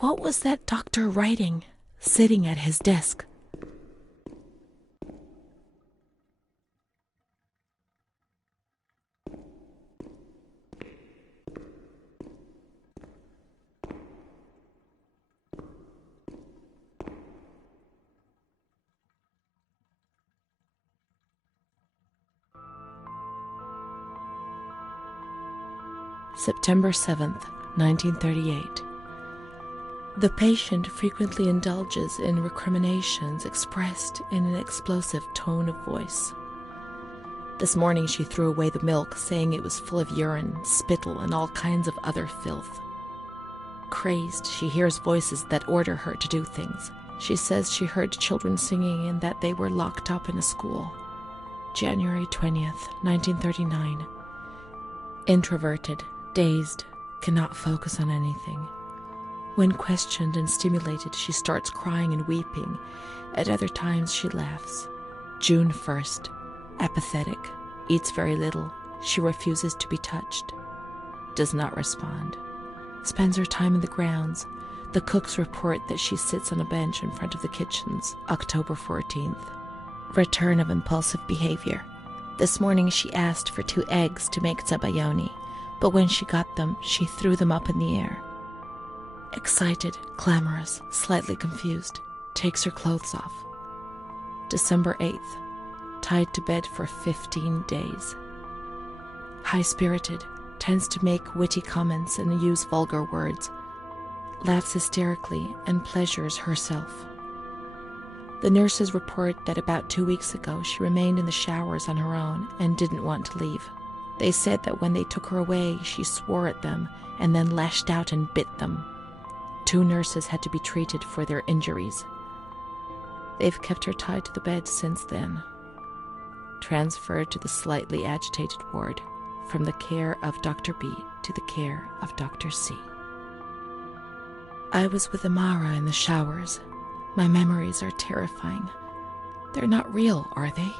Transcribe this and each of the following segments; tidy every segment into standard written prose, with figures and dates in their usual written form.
What was that doctor writing, sitting at his desk? September 7th, 1938. The patient frequently indulges in recriminations expressed in an explosive tone of voice. This morning she threw away the milk, saying it was full of urine, spittle, and all kinds of other filth. Crazed, she hears voices that order her to do things. She says she heard children singing and that they were locked up in a school. January 20th, 1939. Introverted, dazed, cannot focus on anything. When questioned and stimulated, she starts crying and weeping. At other times, she laughs. June 1st. Apathetic. Eats very little. She refuses to be touched. Does not respond. Spends her time in the grounds. The cooks report that she sits on a bench in front of the kitchens. October 14th. Return of impulsive behavior. This morning she asked for 2 eggs to make zabayoni, but when she got them, she threw them up in the air. Excited, clamorous, slightly confused, takes her clothes off. December 8th. Tied to bed for 15 days. High-spirited, tends to make witty comments and use vulgar words. Laughs hysterically and pleasures herself. The nurses report that about 2 weeks ago she remained in the showers on her own and didn't want to leave. They said that when they took her away, she swore at them and then lashed out and bit them. 2 nurses had to be treated for their injuries. They've kept her tied to the bed since then. Transferred to the slightly agitated ward, from the care of Dr. B to the care of Dr. C. I was with Amara in the showers. My memories are terrifying. They're not real, are they?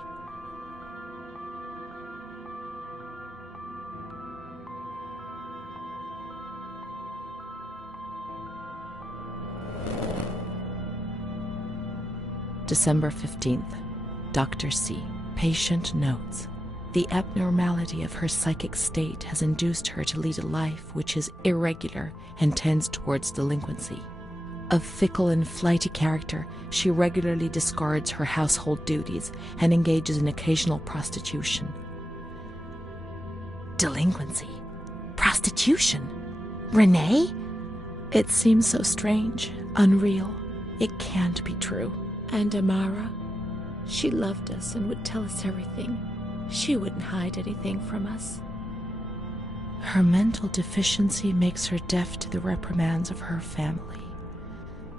December 15th. Dr. C. Patient notes. The abnormality of her psychic state has induced her to lead a life which is irregular and tends towards delinquency. Of fickle and flighty character, she regularly discards her household duties and engages in occasional prostitution. Delinquency? Prostitution? Renee? It seems so strange, unreal. It can't be true. And Amara? She loved us and would tell us everything. She wouldn't hide anything from us. Her mental deficiency makes her deaf to the reprimands of her family.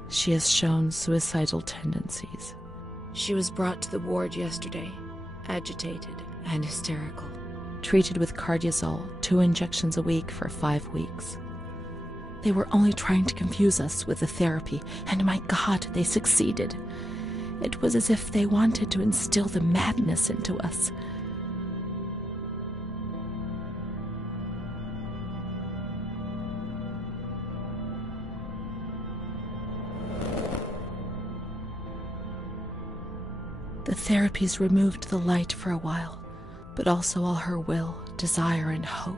She has shown suicidal tendencies. She was brought to the ward yesterday, agitated and hysterical. Treated with cardiazol, 2 injections a week for 5 weeks. They were only trying to confuse us with the therapy, and my God, they succeeded. It was as if they wanted to instill the madness into us. The therapies removed the light for a while, but also all her will, desire, and hope.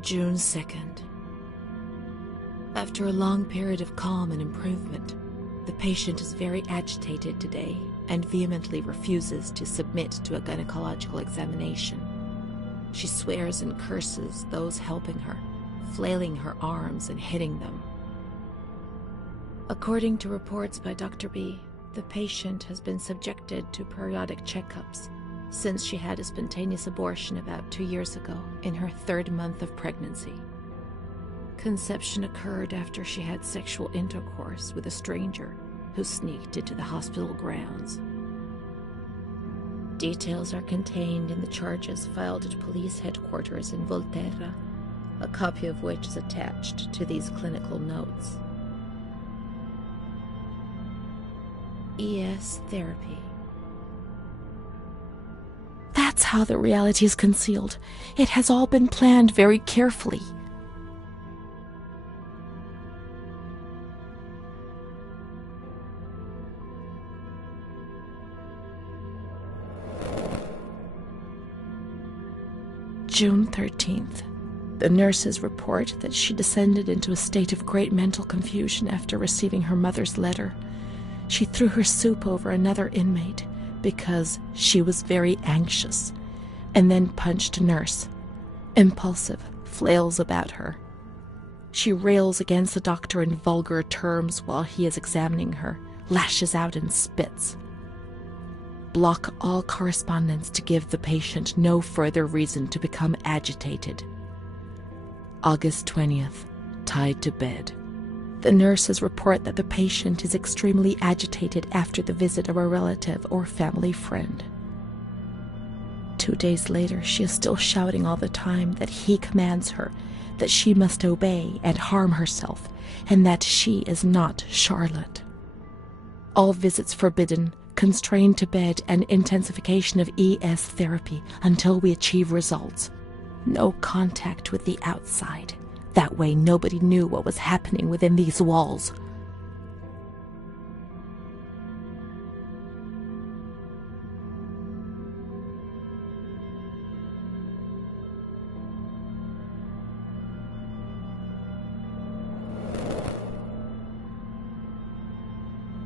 June 2nd. After a long period of calm and improvement, the patient is very agitated today and vehemently refuses to submit to a gynecological examination. She swears and curses those helping her, flailing her arms and hitting them. According to reports by Dr. B, the patient has been subjected to periodic checkups since she had a spontaneous abortion about 2 years ago in her 3rd month of pregnancy. Conception occurred after she had sexual intercourse with a stranger who sneaked into the hospital grounds. Details are contained in the charges filed at police headquarters in Volterra, a copy of which is attached to these clinical notes. ES therapy. That's how the reality is concealed. It has all been planned very carefully. June 13th. The nurses report that she descended into a state of great mental confusion after receiving her mother's letter. She threw her soup over another inmate because she was very anxious, and then punched a nurse. Impulsive, flails about her. She rails against the doctor in vulgar terms while he is examining her, lashes out and spits. Block all correspondence to give the patient no further reason to become agitated. August 20th. Tied to bed. The nurses report that the patient is extremely agitated after the visit of a relative or family friend. 2 days later, she is still shouting all the time that he commands her, that she must obey and harm herself, and that she is not Charlotte. All visits forbidden, constrained to bed, and intensification of ES therapy until we achieve results. No contact with the outside. That way nobody knew what was happening within these walls.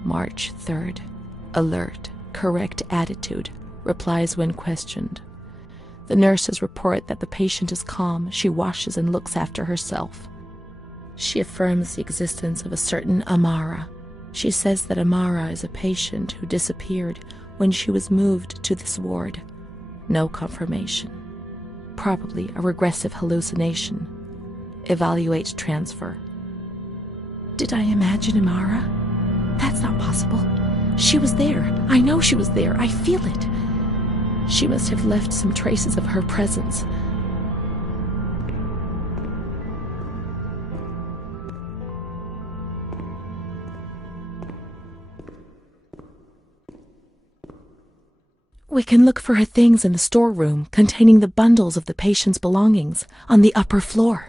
March 3rd. Alert, correct attitude, replies when questioned. The nurses report that the patient is calm. She washes and looks after herself. She affirms the existence of a certain Amara. She says that Amara is a patient who disappeared when she was moved to this ward. No confirmation. Probably a regressive hallucination. Evaluate transfer. Did I imagine Amara? That's not possible. She was there. I know she was there. I feel it. She must have left some traces of her presence. We can look for her things in the storeroom containing the bundles of the patient's belongings on the upper floor.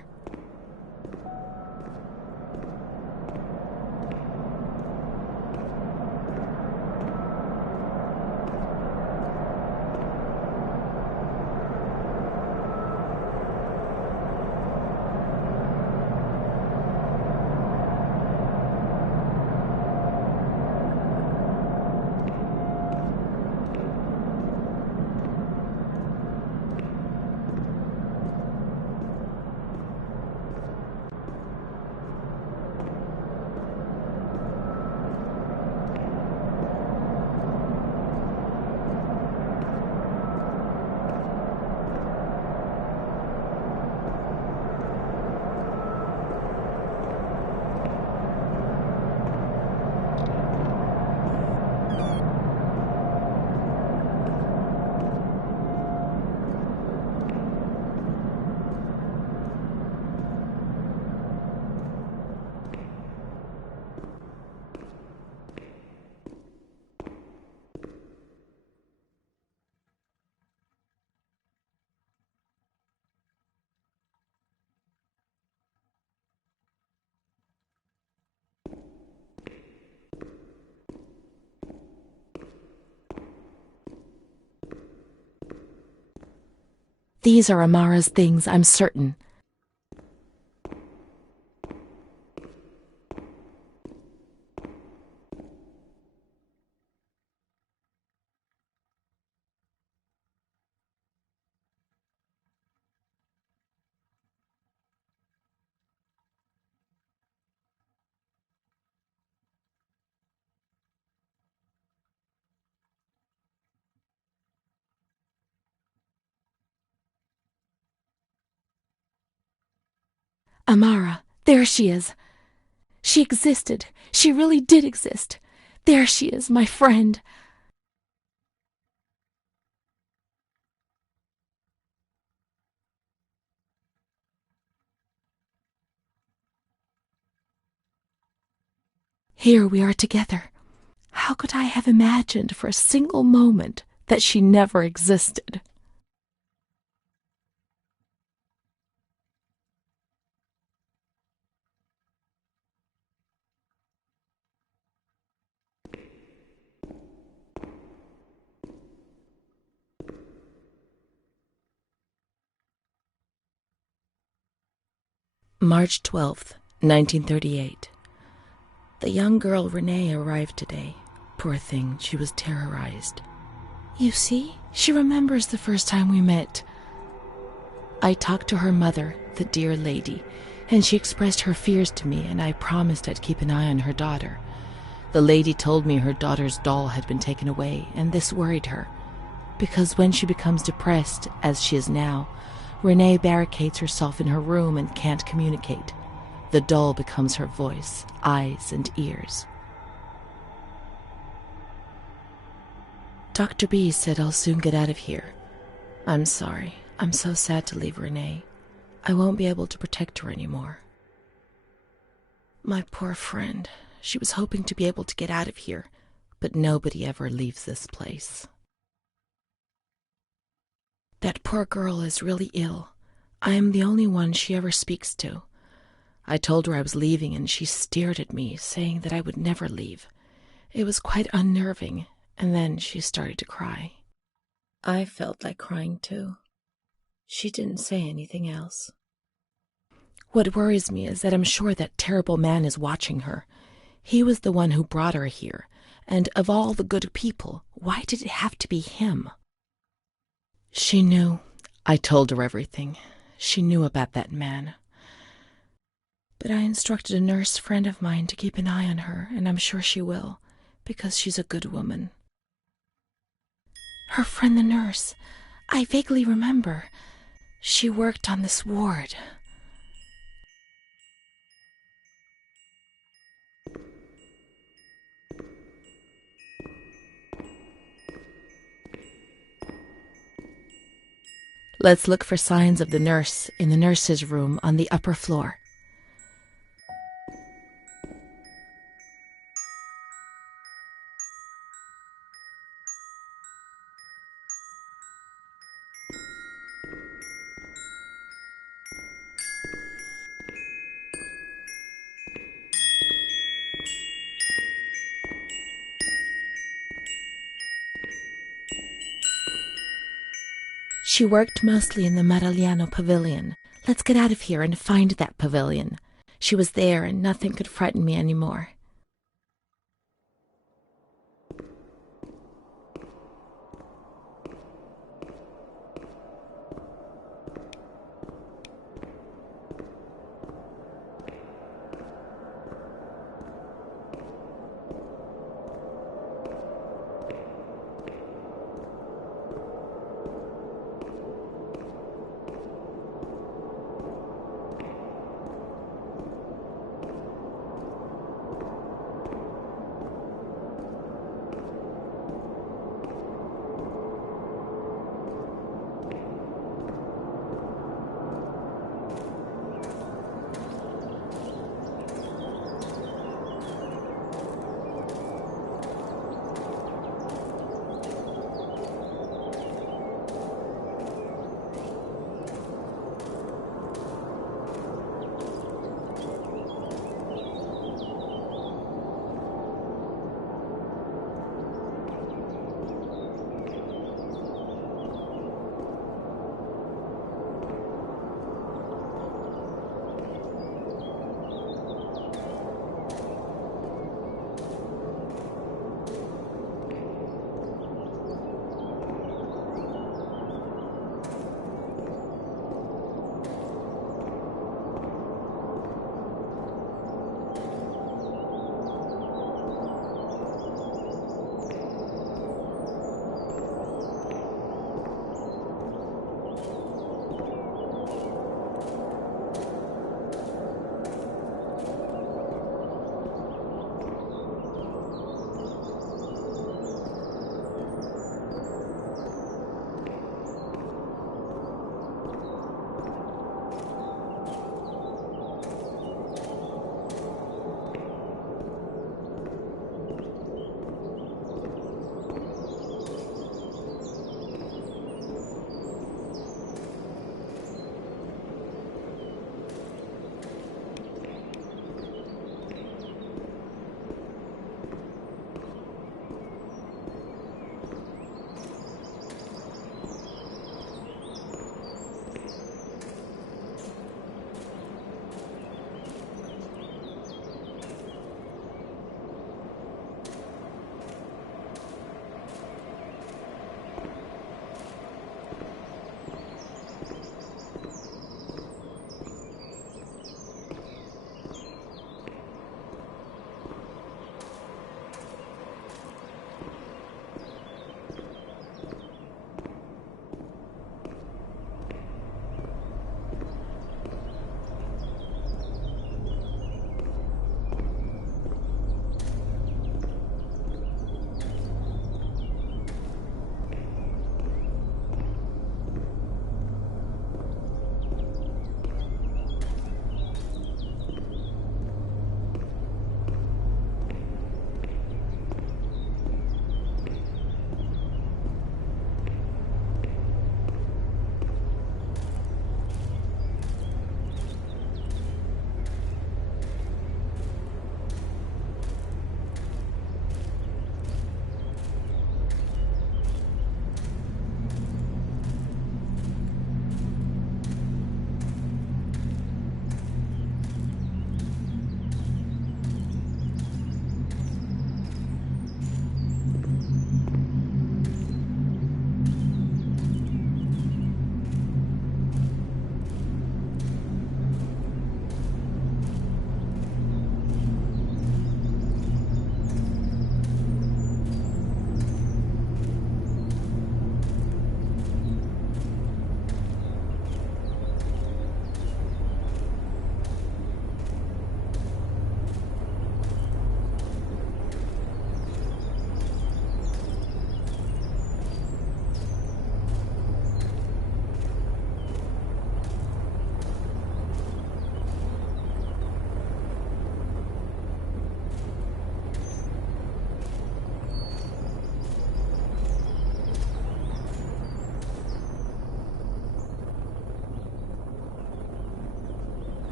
These are Amara's things, I'm certain. Amara, there she is. She existed. She really did exist. There she is, my friend. Here we are together. How could I have imagined for a single moment that she never existed? March 12th, 1938. The young girl Renee arrived today. Poor thing, she was terrorized. You see, she remembers the first time we met. I talked to her mother, the dear lady, and she expressed her fears to me, and I promised I'd keep an eye on her daughter. The lady told me her daughter's doll had been taken away, and this worried her, because when she becomes depressed, as she is now, Renee barricades herself in her room and can't communicate. The doll becomes her voice, eyes, and ears. Dr. B said I'll soon get out of here. I'm sorry. I'm so sad to leave Renee. I won't be able to protect her anymore. My poor friend. She was hoping to be able to get out of here, but nobody ever leaves this place. That poor girl is really ill. I am the only one she ever speaks to. I told her I was leaving, and she stared at me, saying that I would never leave. It was quite unnerving, and then she started to cry. I felt like crying too. She didn't say anything else. What worries me is that I'm sure that terrible man is watching her. He was the one who brought her here, and of all the good people, why did it have to be him? She knew. I told her everything. She knew about that man. But I instructed a nurse friend of mine to keep an eye on her, and I'm sure she will, because she's a good woman. Her friend the nurse. I vaguely remember. She worked on this ward. Let's look for signs of the nurse in the nurse's room on the upper floor. She worked mostly in the Maragliano pavilion. Let's get out of here and find that pavilion. She was there and nothing could frighten me anymore.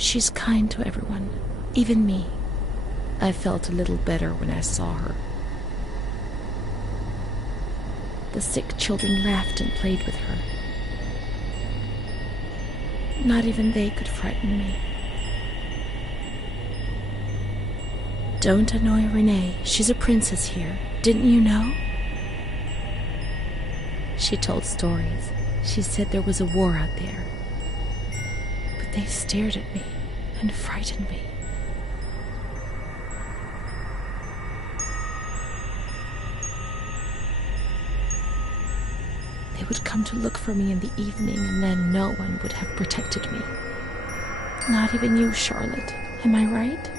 She's kind to everyone, even me. I felt a little better when I saw her. The sick children laughed and played with her. Not even they could frighten me. Don't annoy Renee. She's a princess here. Didn't you know? She told stories. She said there was a war out there. But they stared at me and frightened me. They would come to look for me in the evening, and then no one would have protected me. Not even you, Charlotte. Am I right?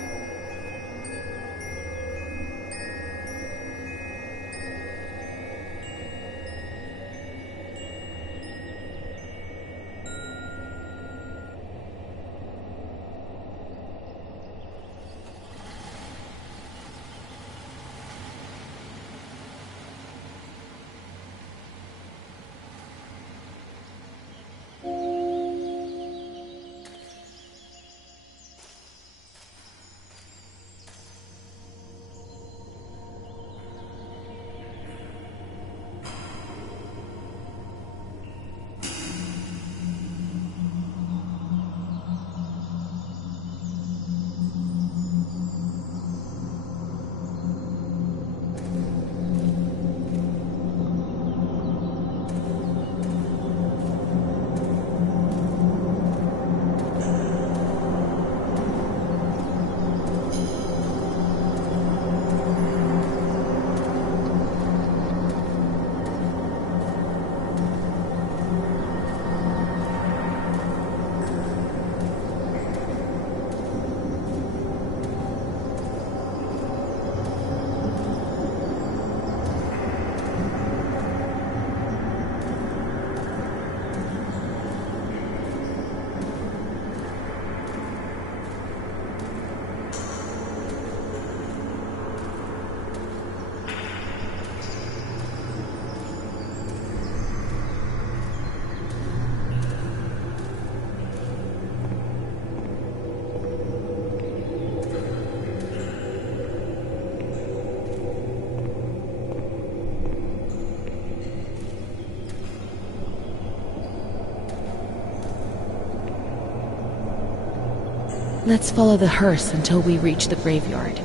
Let's follow the hearse until we reach the graveyard.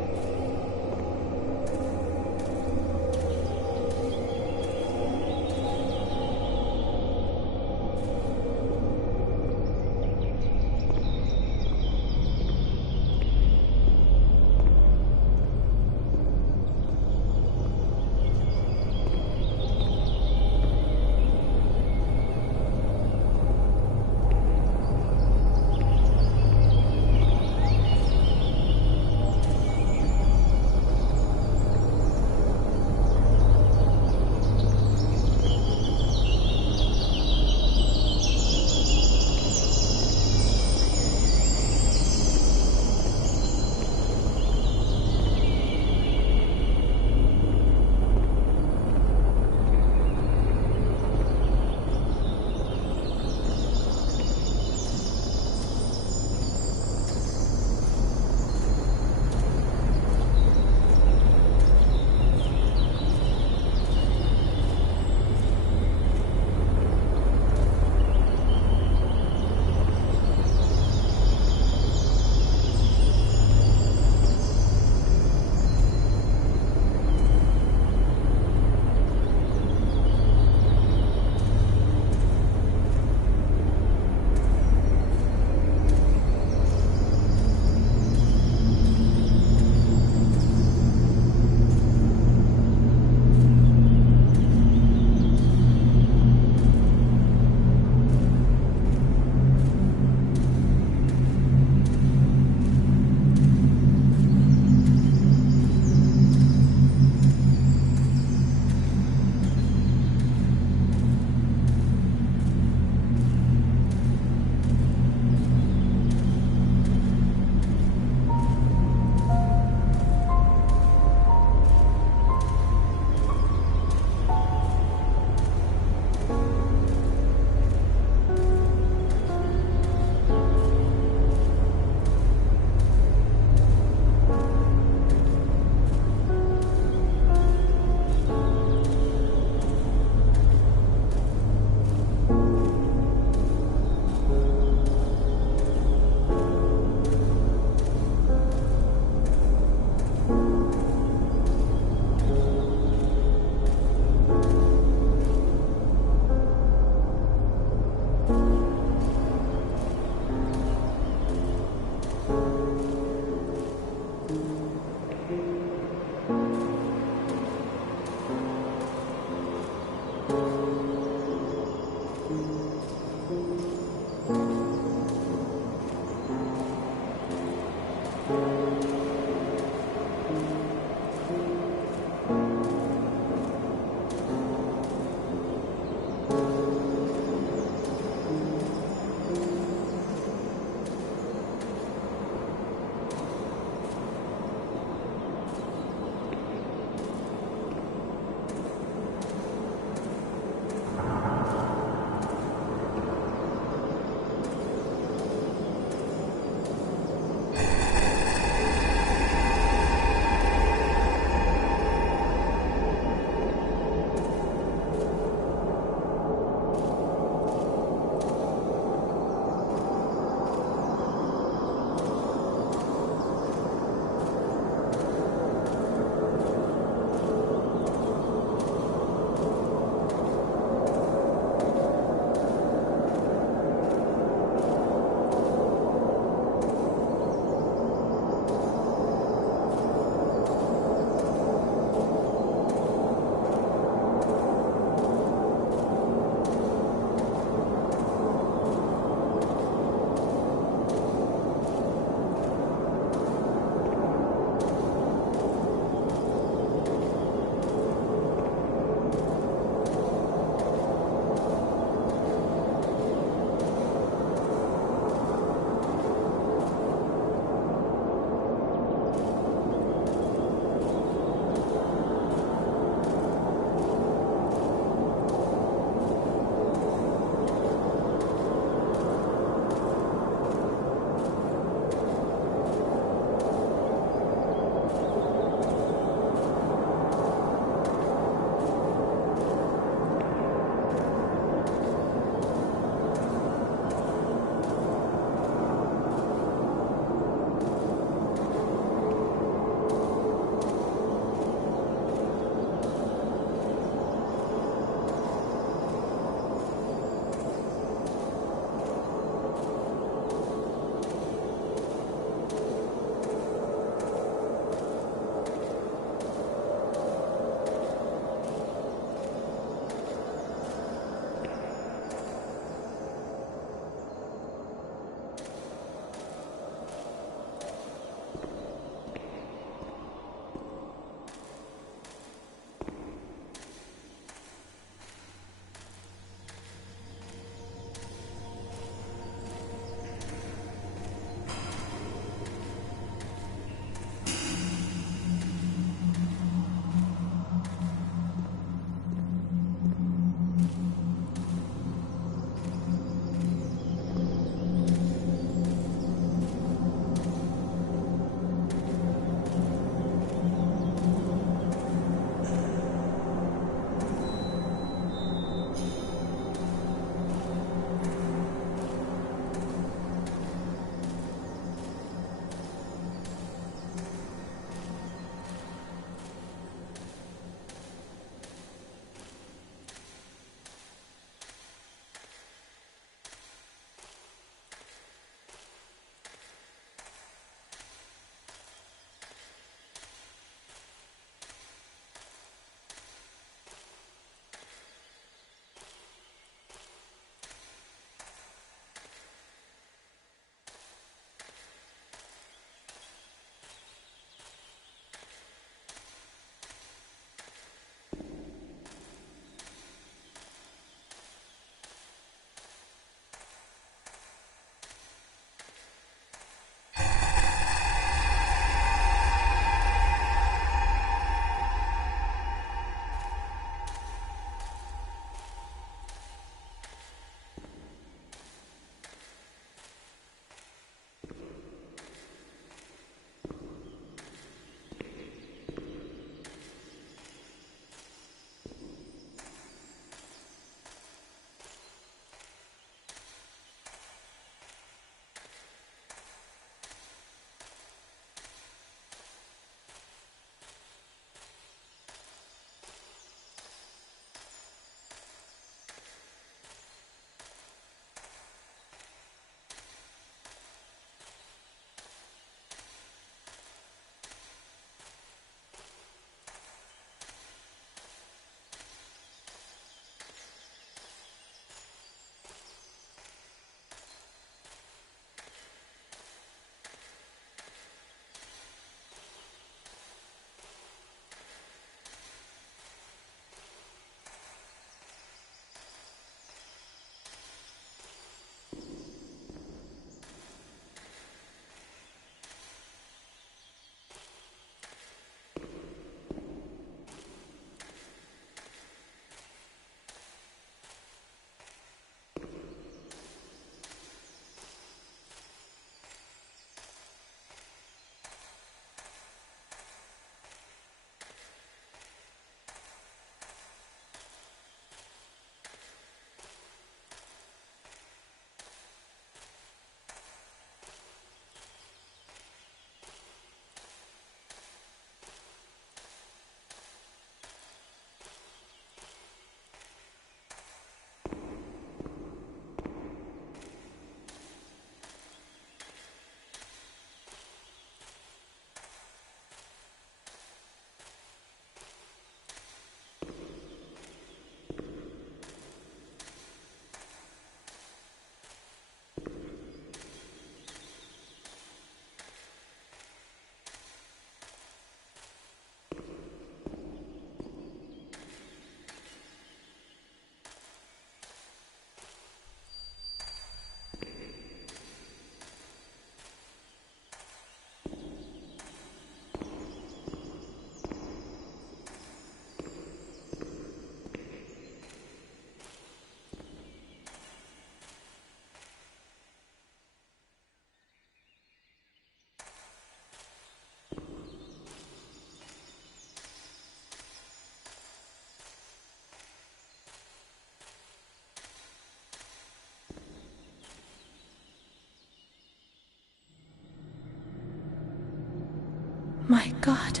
My God,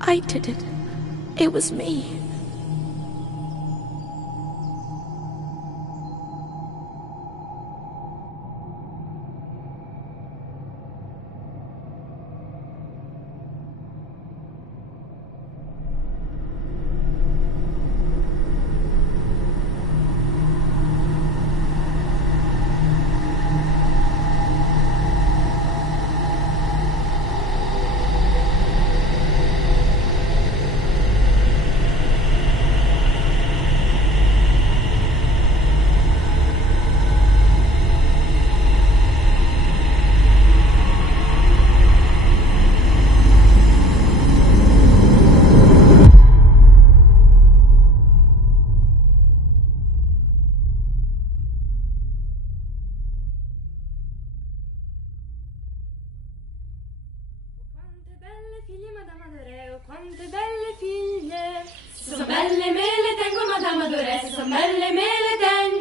I did it. It was me. Quante belle figlie, sono belle me le tengo, madame adoresse, sono belle me le tengo.